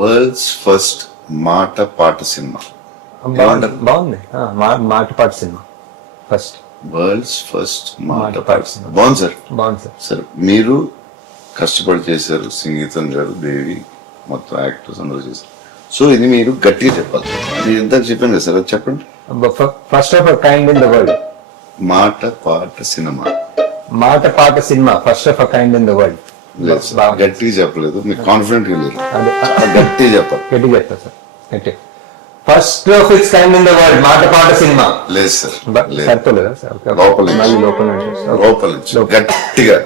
World's first మాట పాట cinema. బాగుంది మాటపాటి సినిమా ఫస్ట్. వరల్డ్స్ ఫస్ట్ మాట మాట పాట పాట సినిమా బాగుంది సార్. బాగుంది సార్. సార్ మీరు కష్టపడి చేశారు, సంగీతం గారు, దేవి, మొత్తం యాక్టర్స్ అందరూ చేశారు. సో ఇది మీరు గట్టిగా చెప్పాలి. నేను ఇందాక చెప్పాను కదా సార్, అది చెప్పండి. First of kind in the world. మాట పాట సినిమా. మాటపాట cinema first of kind in the world. లేదు సార్, గట్టిగా చెప్పలేదు, మీకు కాన్ఫిడెంట్ గా లేదు. అదే గట్టిగా చెప్పాలి. గట్టిగా చెప్తా సార్. గట్టి first of its kind in the world మాటపాట సినిమా. లేదు సార్, లేదు. సరిపోలేదా సార్? లోపల నుంచి. మళ్ళీ లోపల నుంచి. లోపల నుంచి గట్టిగా.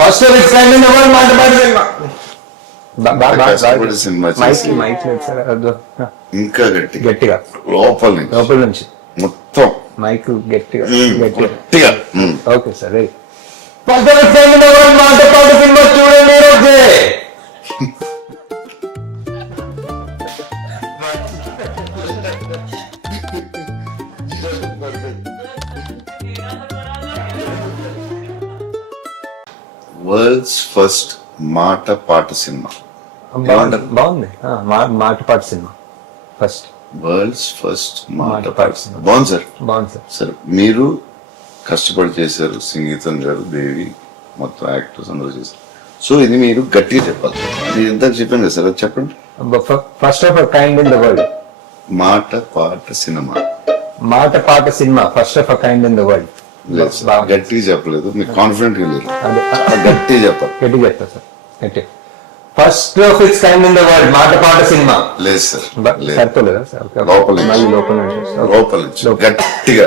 First of its kind in the world మాటపాట సినిమా. కష్టపడి సినిమా చేసి మైక్ లేదు సార్. ఇంకా గట్టిగా గట్టిగా లోపల నుంచి లోపల నుంచి మొత్తం మైక్ గట్టిగా గట్టిగా. గట్టిగా. Okay sir. Ready. First of its kind in the world మాటపాట సినిమా చూడండి ఈరోజే. వరల్డ్స్ ఫస్ట్ మాట పాట సినిమా. బాగుంది మాటపాటి సినిమా ఫస్ట్. వరల్డ్స్ ఫస్ట్ మాట మాట పాట పాట సినిమా సినిమా. బాగుంది సార్. బాగుంది సార్. సార్ మీరు కష్టపడి చేశారు, సంగీతం గారు, దేవి, మొత్తం యాక్టర్స్ అందరూ చేశారు. సో ఇది మీరు గట్టిగా చెప్పాలి. నేను ఇందాక చెప్పాను కదా సార్, అది చెప్పండి. First of kind in the world. మాట పాట సినిమా. మాటపాట cinema first of kind in the world. లేదు సార్, గట్టిగా చెప్పలేదు, మీకు కాన్ఫిడెంట్ గా లేదు. అదే గట్టిగా చెప్పాలి. గట్టిగా చెప్తా సార్. గట్టి first of its kind in the world మాటపాట సినిమా. లేదు సార్, లేదు. సరిపోలేదా సార్? లోపల నుంచి. మళ్ళీ లోపల నుంచి. లోపల నుంచి గట్టిగా.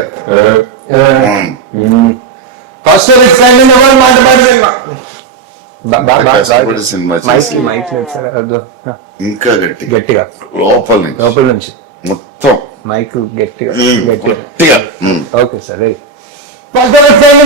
First of its kind in the world మాటపాట సినిమా. కష్టపడి సినిమా చేసి మైక్ లేదు సార్. ఇంకా గట్టిగా గట్టిగా లోపల నుంచి లోపల నుంచి మొత్తం మైక్ గట్టిగా గట్టిగా. గట్టిగా. Okay sir. Ready. First of its kind